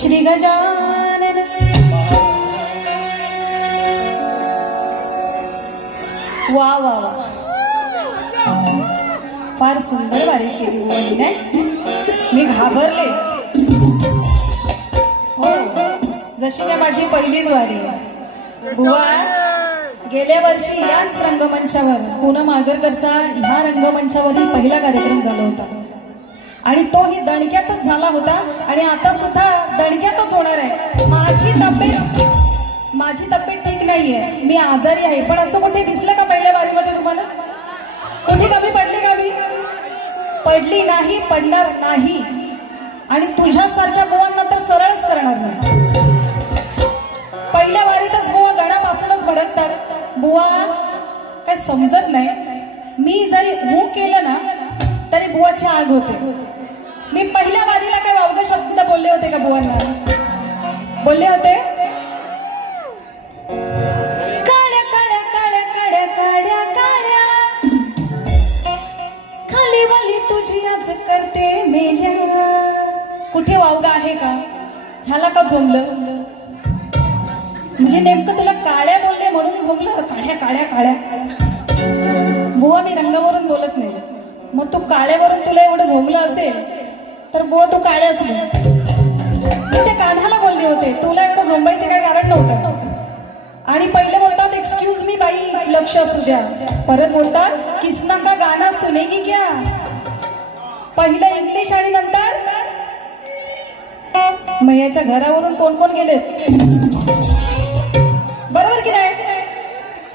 श्री गजानन वा वा वा फार सुंदर वारी केली बुवानी नाही. मी घाबरले हो, जशी काय माझी पहिलीच वारी. बुवा गेल्या वर्षी याच रंगमंचावर पूनम आगरकरचा ह्या रंगमंचावरील पहिला कार्यक्रम झाला होता आणि तोही दणक्यातच झाला होता आणि आता सुद्धा दणक्यातच होणार आहे. माझी तब्येत ठीक नाहीये, मी आजारी आहे. पण असं कुठे दिसलं का पहिल्या वारीमध्ये तुम्हाला? कुठे कमी पडली का? मी पडली नाही, पडणार नाही. आणि तुझ्यासारख्या बुवांना तर सरळच करणार नाही. पहिल्या वारीतच बुवा गणापासूनच भडकतात. बुवा काय समजत नाही. मी जरी हू केलं ना तरी बुवाची आग होते. मी पहिल्या वारीला काय अवघड शब्द बोलले होते का बुवांना? बोलले होते काळ्या काळ्या काळ्या काळ्या काळ्या काळ्या खाली वाली तुझी आज करते मेल्या. कुठे वावगा आहे का? ह्याला का झोंबलं? म्हणजे नेमकं तुला काळ्या बोलले म्हणून झोंबलं? काळ्या काळ्या काळ्या. बुवा मी रंगावरून बोलत नाही. मग तू काळ्यावरून तुला एवढं झोंबलं असेल तर बुवा तू काळ्याच नाही. मी त्या कान्हाला बोलले होते, तुला एवढं झोंबायचे काय कारण नव्हतं. आणि पहिले बोलतात एक्सक्यूज मी बाई, लक्ष असू द्या. परत बोलतात किसना का गाना सुनेगी क्या. पहिलं इंग्लिश आणि नंतर मग याच्या घरावरून कोण कोण गेलेत? बरोबर की नाही?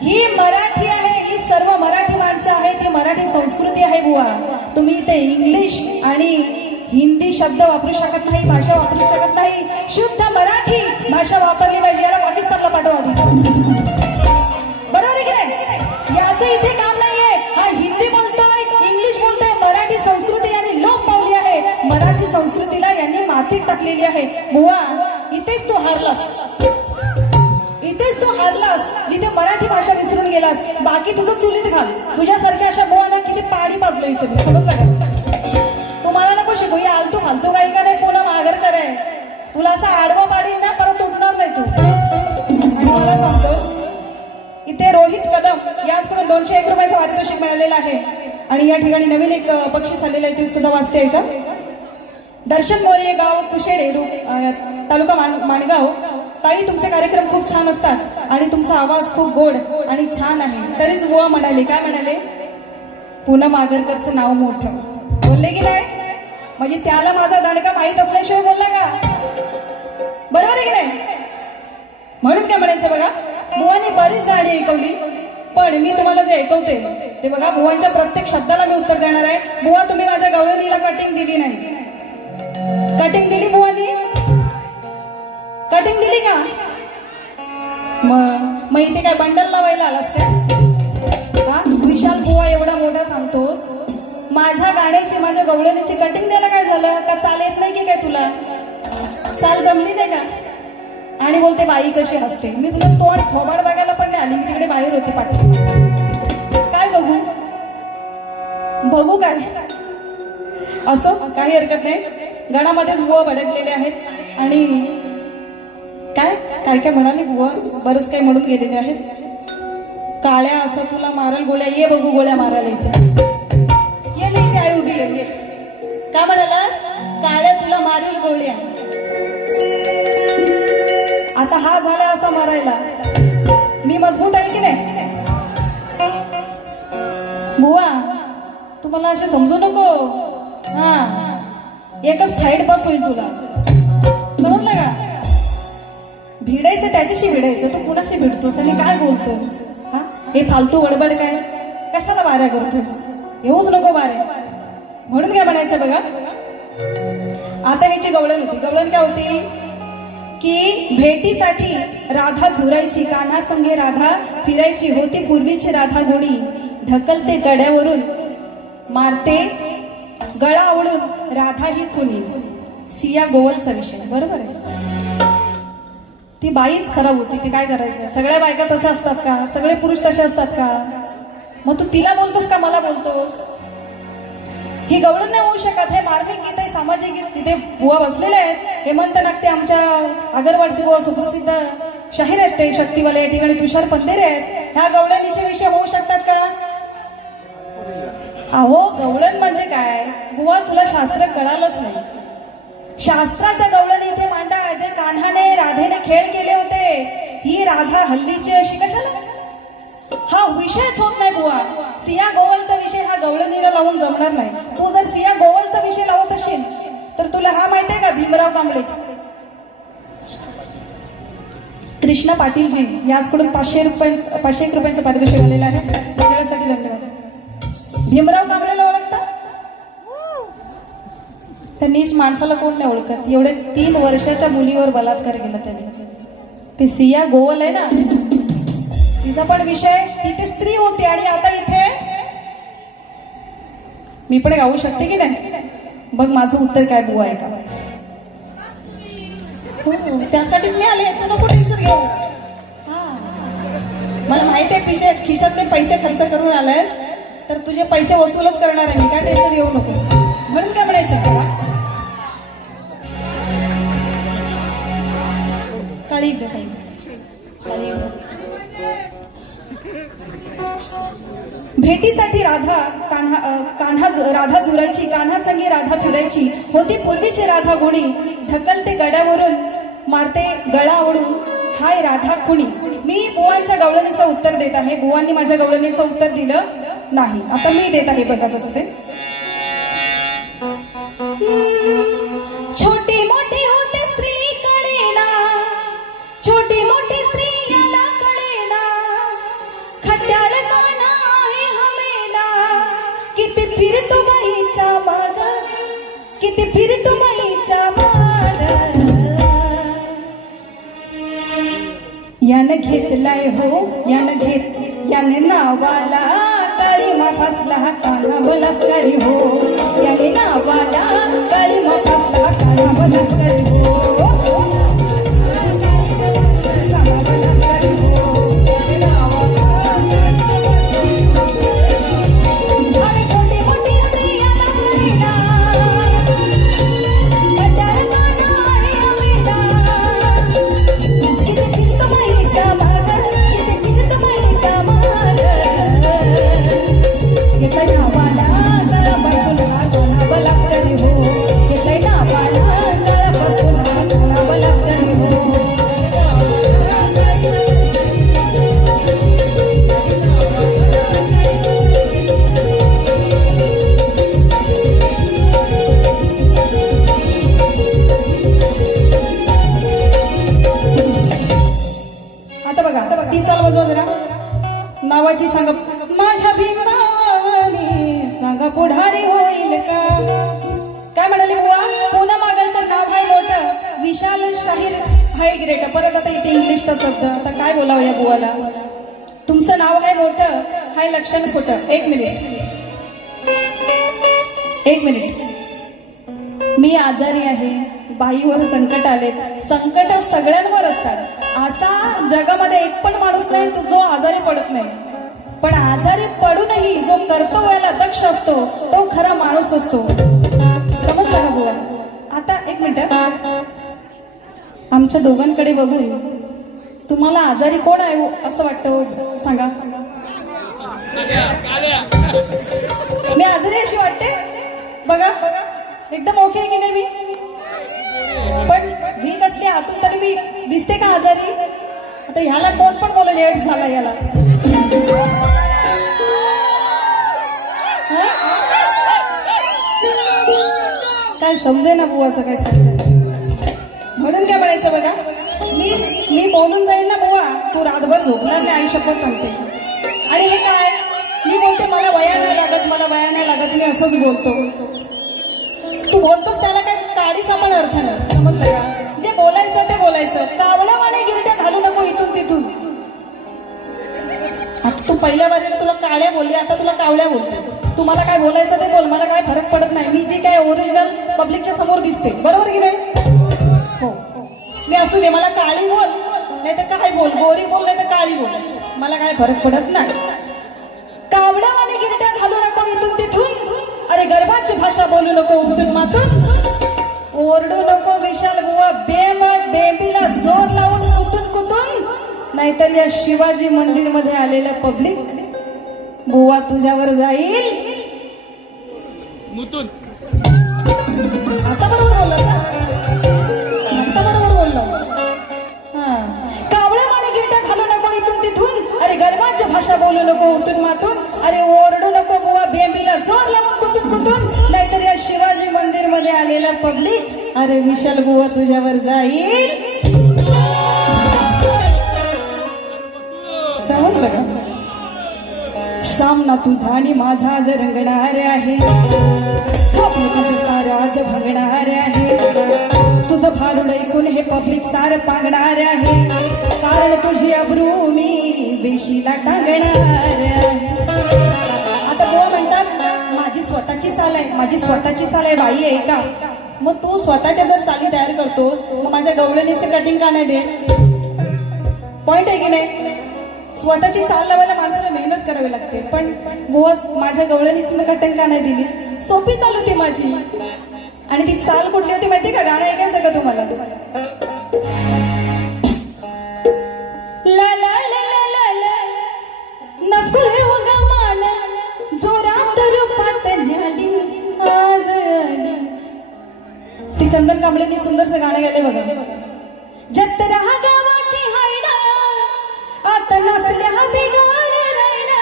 ही मराठी आहे, ही सर्व मराठी माणसं आहेत, ही मराठी संस्कृती आहे बुवा. तुम्ही इथे इंग्लिश आणि हिंदी शब्द वापरू शकत नाही, भाषा वापरू शकत नाही. शुद्ध मराठी भाषा वापरली पाहिजे. याला पाकिस्तानला पाठवा आधी. बरोबर आहे की नाही? याचं इथे काम नाहीये. हा हिंदी बोलतोय, इंग्लिश बोलतोय. मराठी संस्कृती यांनी लोप पावली आहे. मराठी संस्कृतीला यांनी मातीत टाकलेली आहे. बुवा इथेच तू हारलास, इथेच तू हारलास जिथे मराठी भाषा विसरून गेलास. बाकी तुझं चुलीत घाल. तुझ्यासारख्या अशा बुवांना किती पाणी पाजलं इथे, समजलं का? तुम्हाला नको शिकू. ही आलतू फालतू काही का नाही. पूनम आगरकर आहे. तुला असं आडवं पाडील ना परत उठणार नाही तू. आणि मला सांगतो इथे रोहित कदम याचकडून 201 रुपयाचं पारितोषिक मिळालेलं आहे. आणि या ठिकाणी नवीन एक बक्षीस आलेलं आहे, ते सुद्धा वाचते आहे का? दर्शन मोरे, गाव कुशेडे, तालुका माणगाव. ताई तुमचे कार्यक्रम खूप छान असतात आणि तुमचा आवाज खूप गोड आणि छान आहे. तरीच बुवा म्हणाले, काय म्हणाले? पूनम आगरकरचं नाव मोठं. बोलले की नाही? म्हणजे त्याला माझा दणका माहीत असल्याशिवाय बोलला का? बरोबर आहे की नाही? म्हणून काय म्हणायचं बघा, बुवानी बरीच गाणी ऐकवली, पण मी तुम्हाला जे ऐकवते ते बघा, बुवांच्या प्रत्येक शब्दाला मी उत्तर देणार आहे. बुवा तुम्ही माझ्या गवळणीला कटिंग दिली नाही. कटिंग दिली बुवानी? कटिंग दिली का? मग इथे काय बंडल लावायला आलास का? हा विशाल बुवा एवढा मोठा सांगतोस, माझ्या गाण्याची माझ्या गवळणीची कटिंग द्यायला काय झालं? का चाल येत नाही की काय तुला? चाल जमली नाही का? आणि बोलते बाई कशी हसते. मी तुला तोंड थोबाड बघायला पण नाही आली. मी तिकडे बाहेर होती पाठी. काय बघू बघू काय? असो काही हरकत नाही. गणामध्येच बुवा भडकलेले आहेत आणि काय काय काय म्हणाले बुवा, बरंच काही म्हणून गेलेले आहेत. काळ्या असं तुला मारल गोळ्या, ये बघू गोळ्या मारायला इथे. ये मी इथे आई उभी आहे. काय म्हणाला? काळ्या तुला मारेल गोळ्या. आता हा झाला असा मारायला. मी मजबूत आहे की नाही? बुवा तुम्हाला असे समजू नको. हा एकच फाईट बस होईल तुला, समजलं का? भिडायचं त्याच्याशी भिडायचं. तू कुणाशी भिडतोस आणि काय बोलतोस? हा हे फालतू बडबड काय? कशाला बाऱ्या करतोस? येऊच नको बारे. म्हणून काय म्हणायचं बघा, आता ह्याची गवळण होती. गवळण काय होती की भेटीसाठी राधा झुरायची, कान्हा संगे राधा फिरायची. होती पूर्वीची राधा गोडी, ढकलते गड्यावरून मारते गळा आवडून राधा ही खुनी. सिया गोवलचा विषय. बरोबर आहे? ती बाईच खराब होती. ती काय करायचं? सगळ्या बायका तशा असतात का? सगळे पुरुष तसे असतात का? मग तू तिला बोलतोस का मला बोलतोस? ही गवळण नाही होऊ शकत. हे मार्मिक गीत आहे, सामाजिक गीत. तिथे बुवा बसलेले आहेत. हेमंत नागटे आमच्या आगरवाडचे बुवा सुप्रसिद्ध शाहीर आहेत, ते शक्तीवाले. या ठिकाणी तुषार पंधेरे आहेत. ह्या गवळणीचे विषय होऊ शकतात का? अहो, गवळण म्हणजे काय बुवा, तुला शास्त्र कळालंच नाही. शास्त्राच्या गवळणी इथे मांडा. जे कान्हाने राधेने खेळ केले होते, ही राधा हल्लीची अशी कशाला? हा विषयच होत नाही बुवा. सिया गोवलचा विषय हा गवळणीला लावून जमणार नाही. तू जर सिया गोवलचा विषय लावत असशील तर तुला हा माहित आहे का, भीमराव कांबळे, कृष्णा पाटीलजी याचकडून 501 रुपयांचं पारितोषिक आलेलं आहे. वेळेसाठी धन्यवाद. भीमराव कांबळेला ओळखता? त्या नीच माणसाला कोण नाही ओळखत. एवढे 3 वर्षाच्या मुलीवर बलात्कार केला त्याने. ती सिया गोवल आहे ना, तिचा पण विषय, ती स्त्री होती. आणि आता इथे मी पण गाऊ शकते की नाही? बघ माझं उत्तर काय बुवा आहे का? त्यासाठीच मी आले. तू नको टेन्शन घेऊ. मला माहिती आहे खिशातले पैसे खर्च करून आलायस तर तुझे पैसे वसूलच करणार आहे मी. काय टेन्शन घेऊ नको. म्हणून काय म्हणायचं, काळी भेटीसाठी राधा राधा जुरायची, कान्हा संगी राधा फिरायची. होती पूर्वीची राधा गुणी, ढकलते गड्यावरून मारते गळा आवडून, हाय राधा कुणी. मी बुवांच्या गवळणीचं उत्तर देत आहे. बुवांनी माझ्या गवळणीचं उत्तर दिलं नाही. आता मी देत आहे. बघा कसं ते. छोटी मोठी होते स्त्री कळेना, छोटी मोठी स्त्री याला कळेना, खट्याळ काना आहे हमेला, किती फिरतो बाईच्या माग, किती फिरतो बाईच्या माग. यानं घेतलाय हो, याने नावाला काळीमा फासला काना बलात्कारी हो, याने नावाला काळीमा फासला काना बलात्कारी हो. नावाची सांगा माझ्या भीमानी, सांगा पुढारी होईल का? काय म्हणाले बुवा? पुन्हा मागलचं नाव आहे मोठं, विशाल शाहीर हाय ग्रेट. परत आता इथे इंग्लिशचा शब्द, आता काय बोलावं या बुवाला? तुमचं नाव आहे मोठं, हाय लक्षण खोटं. एक मिनिट. मी आजारी आहे, बाईवर संकट आले. संकट सगळ्यांवर असतात. असा जगामध्ये एक पण माणूस नाही जो आजारी पडत नाही. पण आजारी पडूनही जो कर्तव्याला दक्ष असतो तो खरा माणूस असतो. समजलं का बुवा? आता एक मिनिट, आमच्या दोघांकडे बघून तुम्हाला आजारी कोण आहे असं वाटतं? सांगा. मी आजारी अशी वाटते? बघा एकदम ओके की नाही मी? पण मी कसली आतून तरी मी दिसते का आजारी? आता ह्याला कोण पण बोला लेट झाला याला. काय समजे ना बुवाचं काय समजे. म्हणून काय म्हणायचं बघा, मी बोलून जाईल ना बुवा, तू रातभर झोपणार नाही, आई शपथ सांगते. आणि हे काय मी बोलते, मला वया नाही लागत, मला वया नाही लागत, मी असंच बोलतो. तू बोलतोस त्याला काय काडीचा पण अर्थ नाही. समजलं का? जे बोलायचं ते बोलायचं. कावळ्यावाने गिरट्या घालू नको इथून तिथून. आता तू पहिल्या बारीला तुला काळ्या बोलली, आता तुला कावळ्या बोलते. तुम्हाला काय बोलायचं ते बोल, मला काय फरक पडत नाही. मी जी काय ओरिजिनल पब्लिकच्या समोर दिसते, बरोबर की नाही? हो, मी असू दे, मला काळी बोल नाही तर काय बोल, गोरी बोल नाही तर काळी बोल, मला काय फरक पडत नाही. कावळ्यावाने गिरट्या घालू नको इथून तिथून. अरे गर्भाची भाषा बोलू नको उतून मातून. ओरडू नको विशाल बुवा, बेबीला जोर लावून कुतून कुतून, नाहीतर या शिवाजी मंदिर मध्ये आलेलं पब्लिक बुवा तुझ्यावर जाईल मुतून. आता बरोबर बोलला का? आता बरोबर बोललो. हा, कावळ्या माने गिरट्या घालू नको इथून तिथून, अरे गरमाची भाषा बोलू नको उतून मातून, अरे ओरडू नको बुवा बेंबीला जोर लावून कुतून कुतून, नाहीतर या शिवाजी मंदिर मध्ये आलेला पब्लिक अरे विशाल बुवा तुझ्यावर जाईल. समजलं का? सामना तुझा आणि माझा आज रंगणार आहे, स्वप्न तुझं सारं आज भगणार आहे, तुझं भारुड ऐकून हे पब्लिक सारं पांगणार आहे, कारण तुझी अब्रू मी बेशीला टांगणार आहे. आता बुवा म्हणतात माझी स्वतःची चाल आहे, माझी स्वतःची चाल आहे, बाई आहे का? मग तू स्वतःच्या जर चाली तयार करतोस मग माझ्या गवळणीचं कटिंग का नाही देत? पॉइंट आहे की नाही? स्वतःची चाल लावायला माणसाला मेहनत करावी लागते, पण बुवा माझ्या गवळणीची कटिंग का नाही दिली? सोपी चाल होती माझी. आणि ती चाल कुठली होती माहिती का? गाणं ऐकायचं का तुम्हाला? ला ला ला ला ला नको हे उगा मान, जोरात रूपात न्याली आज आली. ती चंदन कांबळेंनी सुंदरचं गाणं गायले बघा. जत्रा गावाची हायडा आता नसल्या बिगार रायडा,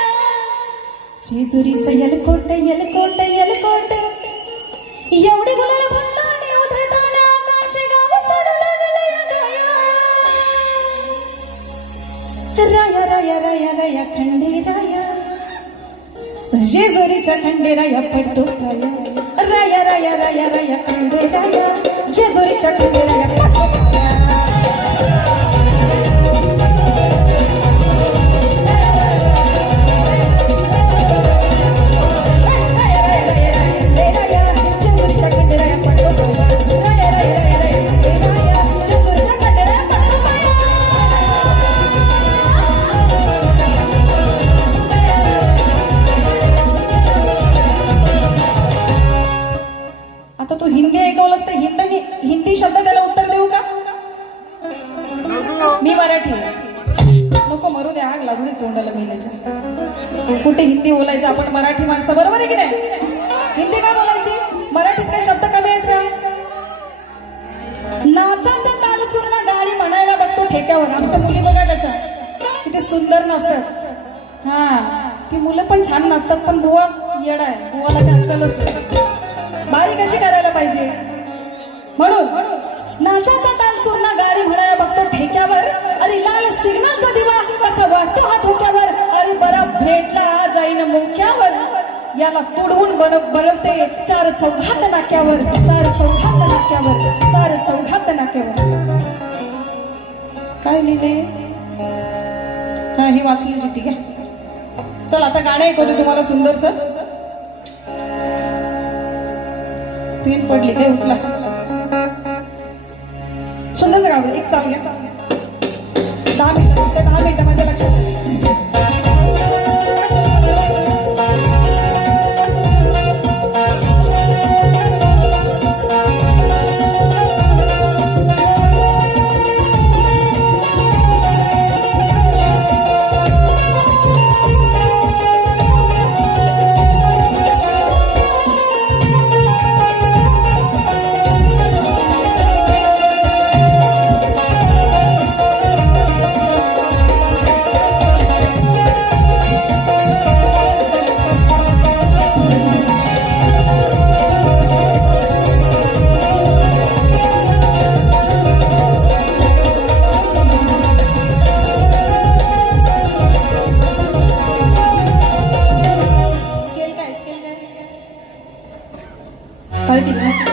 शेजुरीचं यलकोट यलकोट यलकोट, एवढी गुलाल फुलताना उधळताना आकाशे गाव सोडू लागलं या गाया. राया राया राया राया खंडेराया, जेजुरीच्या खंडेराया पडतो पाया, राया राया राया राया खंडेराया, जेजुरीच्या खंडेराया पडतो पाया. आता तू हिंदी ऐकवलंस तर हिंदी शब्द त्याला उत्तर देऊ का? मी मराठी नको मरू दे, आग लागू दे तोंडाला मेल्याच्या. कुठे हिंदी बोलायचं? आपण मराठी माणसं, बरोबर आहे की नाही? हिंदी काय बोलायची? मराठीत काही शब्द कमी आहेत का? नाचाचा ताल चूर्ण गाणी म्हणायला बघतो ठेक्यावर. आमच्या मुली बघा कशा किती सुंदर नसतात. हा, ती मुलं पण छान नसतात, पण बुवा येडा आहे, बुवाला काय अक्कलच नाही. बारी कशी करायला पाहिजे? म्हणून नाचाचा ताल चूर्ण गाणी म्हणायला बघतो ठेक्यावर, अरे लाल सिग्नलचा दिवा कसा वाटतो हा धोक्यावर, अरे बरा भेटला जाईन मुख्यावर, याला तुडवून बनवते चार चौघात नाक्यावर, चार चौघात नाक्यावर, चार चौघात नाक्यावर. काय लिहिले? हा, ही वाचली ठीक आहे. चल आता गाणं ऐकवते तुम्हाला सुंदरस. पेन पडली काय? उठला. सुंदरच गाव एक चाल घ्या. 10 मिनिटं माझ्या लक्षात.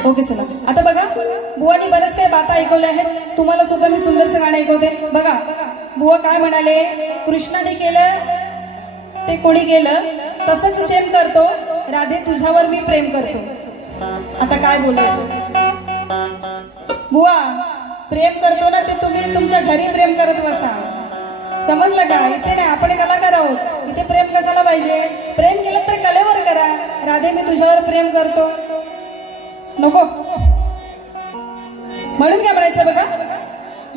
ओके चला. आता बघा बुवानी बरेच काही बाता ऐकवल्या आहेत, तुम्हाला सुद्धा मी सुंदरचं गाणं ऐकवते. बघा बुवा काय म्हणाले? कृष्णाने केलं ते कोणी केलं तसंच सेम करतो, राधे तुझ्यावर मी प्रेम करतो. आता काय बोलायचं? बुवा प्रेम करतो ना ते तुम्ही तुमच्या घरी प्रेम करत बसा. समजलं का? इथे नाही, आपण कलाकार आहोत, इथे प्रेम कशाला पाहिजे? प्रेम केलं तर कलेवर करा. राधे मी तुझ्यावर प्रेम करतो नको म्हणून काय म्हणायचं बघा.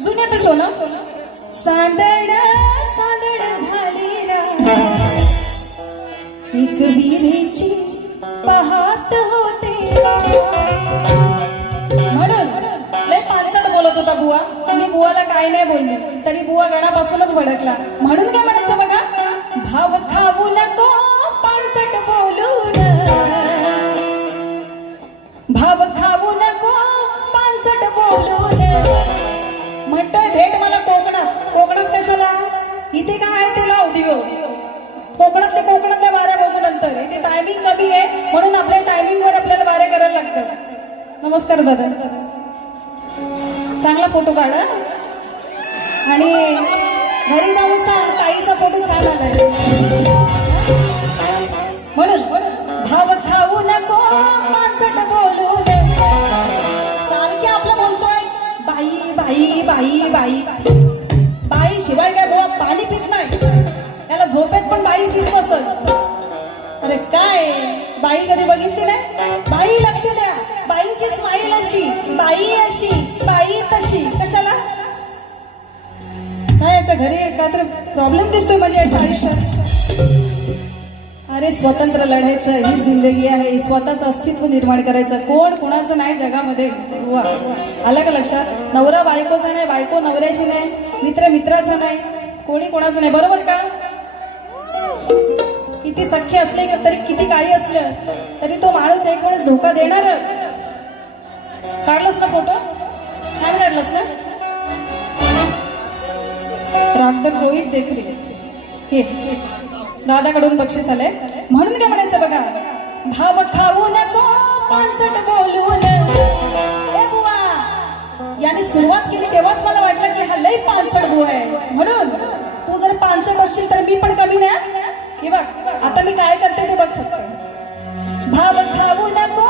जुन्यातच हो ना. चांदण चांदण झाली ना एक विरेची पाहत होते. म्हणून लय पानसट बोलत होता बुवा. मी बुवाला काय नाही बोलले तरी बुवा गणापासूनच भडकला. म्हणून काय म्हणायचं बघा, भाव खाऊ नको पानसट बोलून, भाव खाऊ नको पानसट बोलून. म्हणतोय भेट मला कोकणात. कोकणात कशाला? इथे काय आहे ते लाव दिवे. कोकणातल्या वाऱ्या बघू नंतर. इथे टायमिंग कमी आहे म्हणून आपल्या टायमिंग वर आपल्याला वाऱ्या करायला लागतात. नमस्कार दादा, चांगला फोटो काढा आणि घरी जाऊन सांग ताईचा फोटो छान आलाय. म्हणून भाव खाऊ नको पानसट बोलून. सारखे आपलं बोलतोय बाई बाई बाई बाई बाई. शिवाय काय बुवा पाणी पित नाही. त्याला झोपेत पण बाई दिसत असत. अरे काय बाई कधी बघितली नाही? बाई लक्ष द्या. बाईची स्माईल अशी, बाई अशी, बाई तशी. कशाला काय याच्या घरी काहीतरी प्रॉब्लेम दिसतोय म्हणजे याच्या आयुष्यात. अरे स्वतंत्र लढायचं, ही जिंदगी आहे. स्वतःचं अस्तित्व निर्माण करायचं. कोण कोणाचं नाही जगामध्ये. आलं का लक्षात? नवरा बायकोचा नाही, बायको नवऱ्याची नाही, मित्र मित्राचा नाही, कोणी कोणाचं नाही. बरोबर का? किती सख्य असले तरी, किती काही असलं तरी तो माणूस एक वेळेस धोका देणारच. काढलंस ना फोटो? छान काढलंस ना? रागदर रोहित देखरे हे दादाकडून बक्षीस आलंय. म्हणून काय म्हणायचं बघा, भाव खाऊ नको पानसट बोलून. ए बुवा, याने सुरुवात केली तेव्हाच मला वाटलं की हा लई पानसट बुवा आहे. म्हणून तू जर पानसट असशील तर मी पण कमी नाही. हे बघ आता मी काय करते ते बघ फक्त. भाव खाऊ नको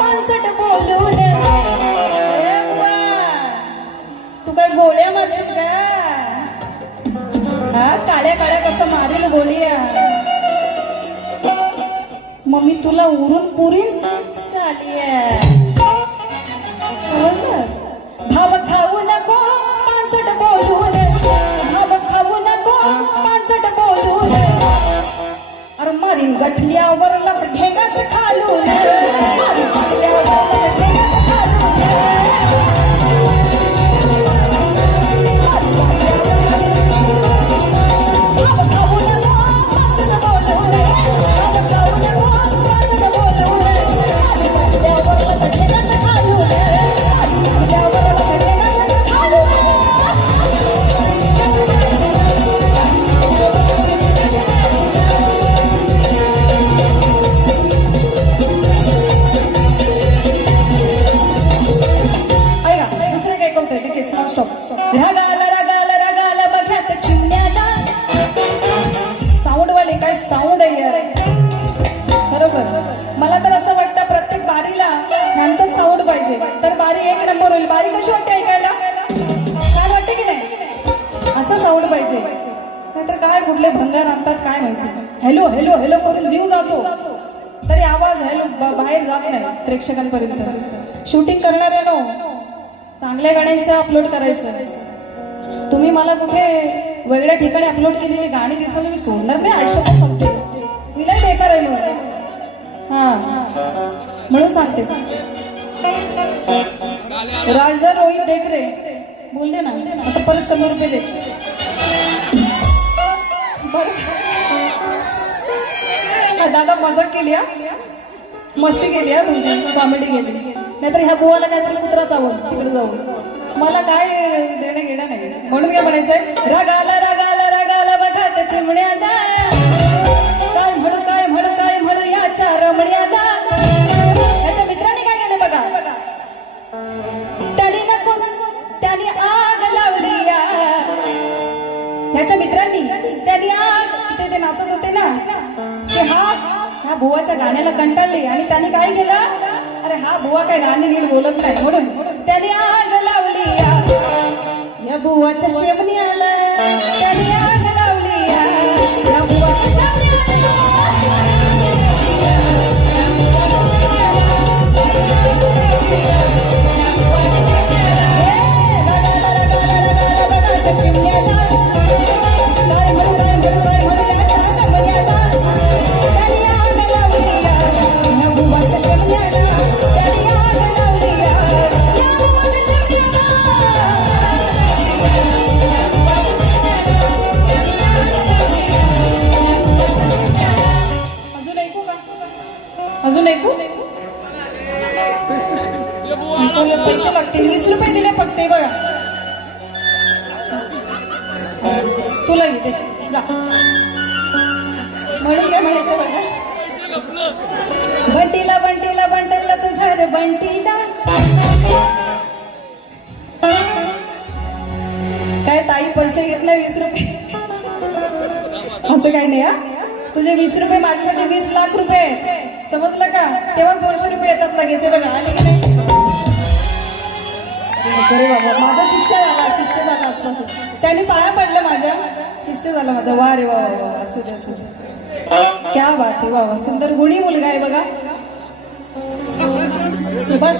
पानसट बोलून. ए बुवा, तू काय गोळ्या मारशील का? हा, काळ्या काळ्या कसं मारेल गोळ्या. मग मी तुला उरून पुरीन चालिया. भाव खाऊ नको पानसट बोलून, भाव खाऊ नको पानसट बोलून. अरे मारीन गठल्यावर लग ढेंगात खालून, मारीन गठल्यावर लग ढेंगात खालून. भंगार आणतात काय माहिती. हॅलो हॅलो हॅलो करून जीव जातो तरी आवाज हॅलो बाहेर जात नाही प्रेक्षकांपर्यंत. शूटिंग करणाऱ्यानो चांगल्या गाण्यांचं अपलोड करायचं. तुम्ही मला कुठे वेगळ्या ठिकाणी अपलोड केलेली गाणी दिसवली मी सोडणार नाही आयुष्यात सांगते. मी नाही बेकार आहे हा म्हणून सांगते. राजदार रोहित देखरे बोलले ना आता परत 100 रुपये दे. दादा मजाक केली हा, मस्ती केली हा तुमची, कॉमेडी केली. नाहीतर ह्या बुवाला काहीतरी कुत्राच आवड तिकडे जाऊन. मला काय देणं घेणं नाही. म्हणून काय म्हणायचंय, रागाला रागाला रागाला बघा त्या चिमण्याला, काय म्हणू काय म्हणू काय म्हणू याच्या रमण्याला. त्याच्या मित्राने काय केलं बघा, त्याने नको त्याने आग लावली. ह्याच्या मित्रांनी त्यांनी आग, ते नाचत होते ना ते ह्या बुवाच्या गाण्याला कंटाळले आणि त्यांनी काय केलं, अरे हा बुवा काय गाणे नीट बोलत नाही म्हणून त्याने आग लावली या बुवाच्या शेवण्याला. त्याने आग लावली या बुवाच्या शेवण्याला. ऐकू पैसे लागतील 20 रुपये दिले फक्त हे बघा तुला घेते जा म्हणून काय म्हणायचं बघा बंटीला बंटीला बंटीला तुझ्या रे बंटीला काय ताई पैसे घेत नाही 20 रुपये असं काही नाही हा तुझे 20 रुपये माझ्यासाठी 20 लाख रुपये आहेत समजलं का तेव्हा 200 रुपये येतात लगेच हे बघा आले की नाही अरे बाबा माझा शिष्य झाला आजपासून त्यांनी पाया पडलं माझ्या शिष्य झाला माझा वा रे वा वा असू दे असू दे क्या बात आहे वा वा सुंदर गुणी मुलगा आहे बघा सुभाष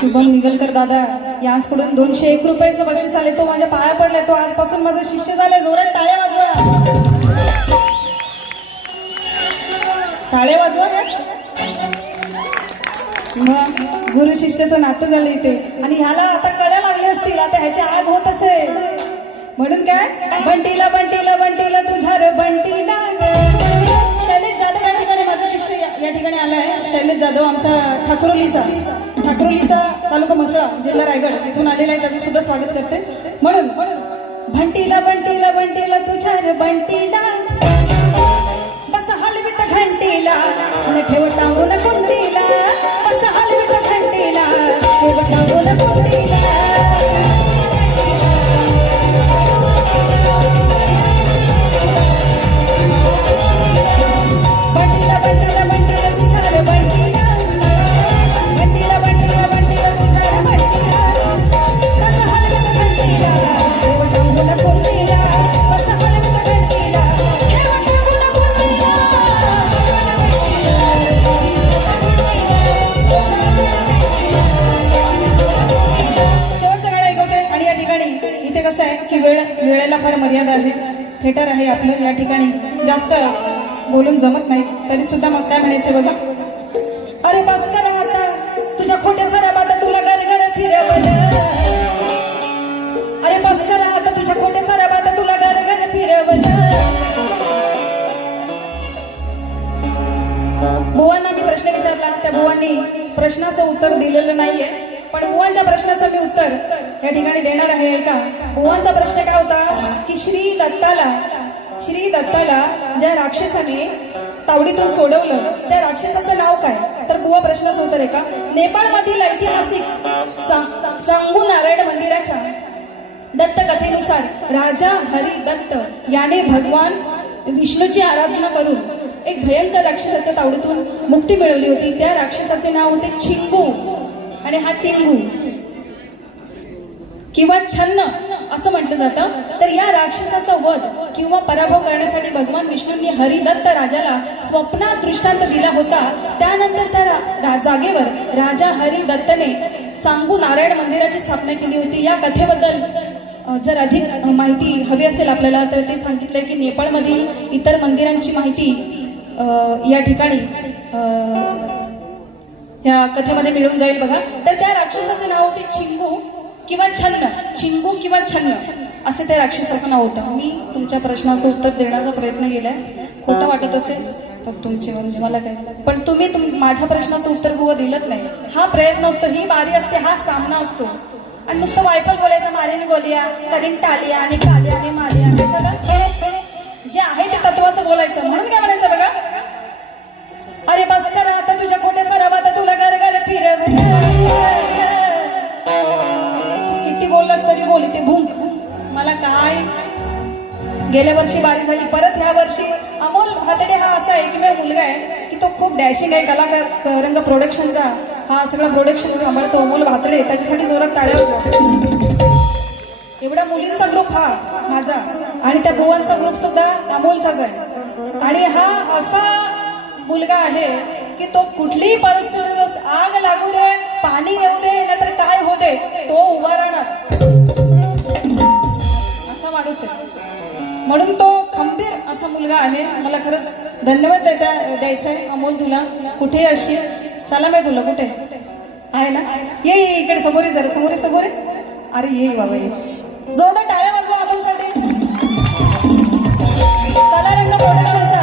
शुभम निगलकर दादा यांकडून 201 रुपयाचं बक्षीस आले तो माझ्या पाया पडलाय तो आजपासून माझा शिष्य झालाय जोरात टाळ्या वाजवा टाळ्या वाजवा काय गुरु शिष्याचं नातं झालं इथे आणि ह्याला आता कड्या लागल्या असतील आता ह्याची आग होत असेल म्हणून काय बंटीला बंटीला बंटीला तुझ्या रे बंटीला शैलेश जाधव या ठिकाणी माझा शिष्य या ठिकाणी आलाय शैलेश जाधव आमचा ठाकुर्लीचा तालुका म्हसळा जिल्हा रायगड तिथून आलेला आहे त्याचं सुद्धा स्वागत करते म्हणून बंटीला बंटीला बंटीला तुझ्या रे बंटीला बस हलवीत घंटीला आणि ठेव टांगून कुंडीला बस हलवीत घंटीला ठेव टांगून कुंडीला बंटीला बंटीला बंटीला तुझ्या रे बंटीला बंटीला बंटीला बंटीला तुझ्या रे बंटीला बस हलवीत घंटीला ठेव टांगून कुंडीला बस हलवीत घंटीला ठेव टांगून कुंडीला शेवटचं गाणं ऐकवते आणि या ठिकाणी इथे कसं आहे की वेळेला फार मर्यादा आहे थिएटर आहे आपलं या ठिकाणी जास्त बोलून जमत नाही तरी सुद्धा मग काय म्हणायचं बघा अरे बस करा आता तुझ्या खोट्या साऱ्या बाता तुला घर फिरवलं अरे बस करा आता तुझ्या खोट्या साऱ्या बाता तुला घर फिरवलं बुवांना मी प्रश्न विचारला त्या बुवांनी प्रश्नाचं उत्तर दिलेलं नाहीये पण बुवांच्या प्रश्नाचं मी उत्तर या ठिकाणी देणार आहे ऐका बुवांचा प्रश्न काय होता की श्री दत्ताला ज्या राक्षसाने तावडीतून सोडवलं त्या राक्षसाचं नाव काय तर बुवा प्रश्नाचं उत्तर आहे का नेपाळमधील ऐतिहासिक सांगू नारायण मंदिराच्या दत्त कथेनुसार राजा हरी दत्त याने भगवान विष्णूची आराधना करून एक भयंकर राक्षसाच्या तावडीतून मुक्ती मिळवली होती त्या राक्षसाचे नाव होते छिंगू आणि हा टिंगू किंवा छन्न असं म्हटलं जातं तर या राक्षसाचा वध किंवा पराभव करण्यासाठी भगवान विष्णूंनी हरिदत्त राजाला स्वप्नात दृष्टांत दिला होता त्यानंतर त्या जागेवर राजा हरिदत्तने सांगू नारायण मंदिराची स्थापना केली होती या कथेबद्दल जर अधिक माहिती हवी असेल आपल्याला तर ते सांगितलंय की नेपाळमधील इतर मंदिरांची माहिती या ठिकाणी या कथेमध्ये मिळून जाईल बघा तर त्या राक्षसाचे नाव होते छिंगू किंवा छन्न असे त्या राक्षसाचं नाव होतं मी तुमच्या प्रश्नाचं उत्तर देण्याचा प्रयत्न केलाय खोटं वाटत असेल तर तुमचे म्हणजे मला काय पण तुम्ही माझ्या प्रश्नाचं उत्तर बुवा दिलंच नाही हा प्रयत्न असतो ही बारी असते हा सामना असतो आणि नुसतं वायफल बोलायचं मारीने गोलिया करीन टालिया आणि कालिया आणि मालिया हे सगळं जे आहे ते तत्वाचं बोलायचं म्हणून काय म्हणायचं बघा अरे बस करा आता तुझ्या खोट्या सराव आता तुला घर फिरव किती बोललास तरी बोल ते भूम मला काय गेल्या वर्षी बारी झाली परत ह्या वर्षी अमोल भातडे हा असा एकमेव मुलगा आहे की तो खूप डॅशिंग आहे कलाकार रंग प्रोडक्शनचा हा सगळं प्रोडक्शन सांभाळतो अमोल भातडे त्याच्यासाठी जोरात टाळ्या वाजवा एवढा मुलींचा ग्रुप हा माझा आणि त्या बुवांचा ग्रुप सुद्धा अमोलचाच आहे आणि हा असा मुलगा आहे की तो कुठलीही परिस्थितीत आग लागू दे पाणी येऊ दे नाहीतर काय होऊ दे तो उभा राहणार असा माणूस आहे म्हणून तो खंबीर असा मुलगा आहे मला खरंच धन्यवाद द्यायचा आहे अमोल तुला कुठे अशी सलाम आहे तुला कुठे आहे ना ये इकडे समोर जरा समोर अरे ये बाबा ये जोरदार टाळ्या वाजवा आपण साठी कला रंग प्रोडक्शन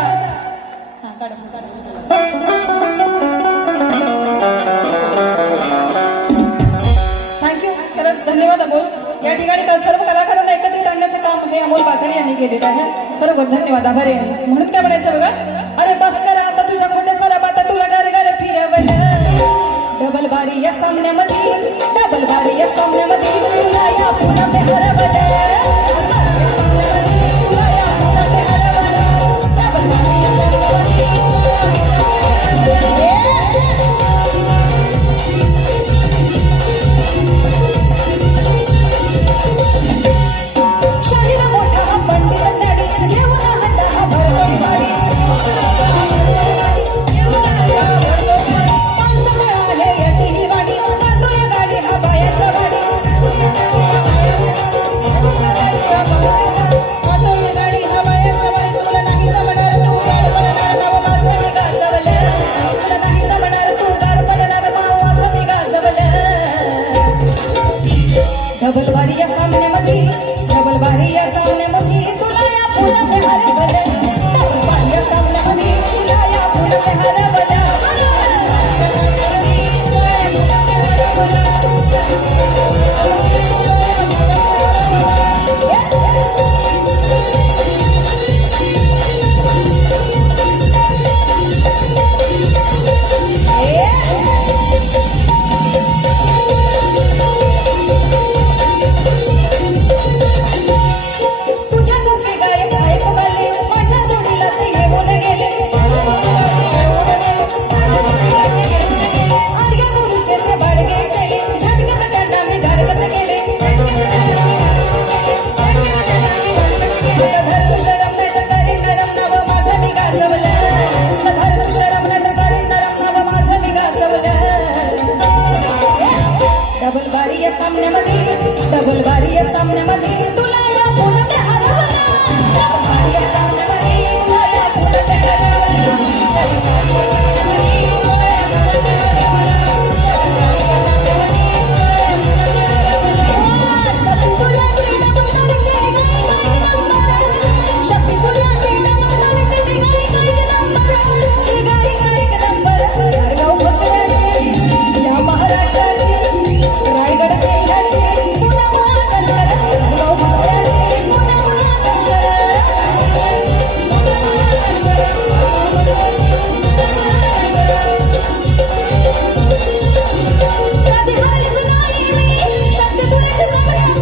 ठीक आहे. खरोखर धन्यवाद, आभारी आहे. म्हणून काय म्हणायचं बघा, अरे बस करा आता तुझ्या खोट्या सारा आता तुला घर घर फिरवलं. डबल बारी या सामन्यामध्ये, डबल बारी या सामन्यामध्ये तुला या पुन्हा हरवलं. तुला या पुन्हा हरवलं. डबल बारी या शाहीर मोठा हा पंडित दाढी घेऊन हंडा हा भरतो गाडी. पानसं आहे याची ही वाडी, मारतोय गाडी हा बायाच्या वाडी. मारतोय गाडी हा बायाच्या वाडी. तुला नाही जमणार तू गाड पडणार नाव माझं मी गाजवलं. तुला नाही जमणार तू गाड पडणार नाव माझं मी गाजवलं. डबल बारी या सामन्यामध्ये, डबल बारी या सामन्यामध्ये तुला या पुढे हरवलं. डबल बारी या सामन्यामध्ये तुला या पुढे हरवलं. तुझ्या सारखे गायक ऐकवाले माझ्या जोडीला ते येऊन गेले. आडग्या गुरुचे ते बाडगे चले, झटकन त्यांना मी गारगस गेले. धर तू शरम नाही तर करीन नरम नाव माझं मी गाजवलं. धर तू शरम नाही तर करीन नरम नाव माझं मी गाजवलं. डबल बारी या सामन्यामध्ये, डबल बारी या सामन्यामध्ये तुला या पुढे हरवलं. डबल बारी या सामन्यामध्ये तुला या पुढे शक्ती सूर्याची डबल गाव बसल्याची या महाराष्ट्राची रायगड जिल्ह्याची पुन्हा गाव बसल्याची कधी हरलीच नाही मी शक्ती सूर्याची जमण्यात.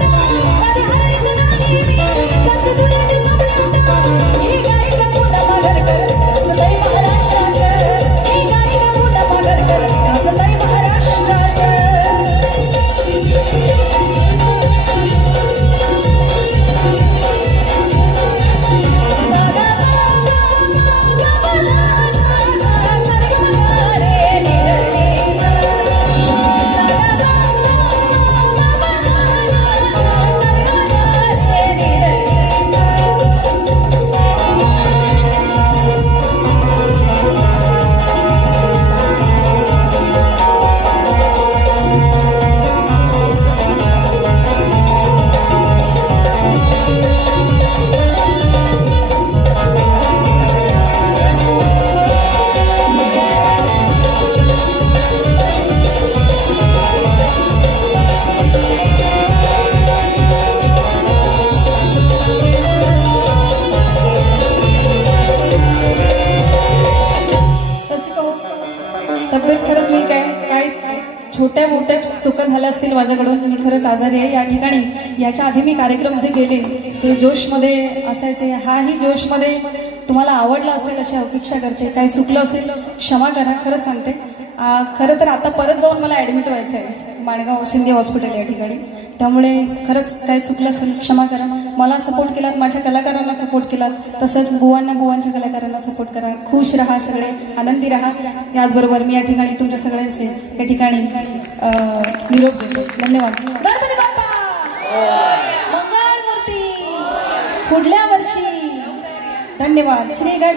कधी हरलीच नाही मी शक्ती सूर्याची जमण्यात. ही गायिका पुन्हा माघार कर असतंय महाराष्ट्रात. ही गायिका पुन्हा माघार कर असतंय महाराष्ट्रात. तब्येत खरंच मी काय छोट्या मोठ्या चुका झाल्या असतील माझ्याकडून. मी खरंच आजारी आहे. या ठिकाणी याच्या आधी मी कार्यक्रम जे केले ते जोशमध्ये असायचे. हाही जोशमध्ये तुम्हाला आवडला असेल अशी अपेक्षा करते. काही चुकलं असेल क्षमा करा, खरंच सांगते. खरं तर आता परत जाऊन मला ॲडमिट व्हायचं आहे माणगाव शिंदे हॉस्पिटल या ठिकाणी. त्यामुळे खरंच काय चुकलं असेल क्षमा करा. मला सपोर्ट केलात, माझ्या कलाकारांना सपोर्ट केलात, तसंच बुवांच्या कलाकारांना सपोर्ट करा. खुश राहा, सगळे आनंदी राहा. याचबरोबर मी या ठिकाणी तुमच्या सगळ्यांचे या ठिकाणी निरोप देते. धन्यवाद. गणपती बाप्पा मंगळमूर्ती पुढल्या वर्षी. धन्यवाद. श्री गजा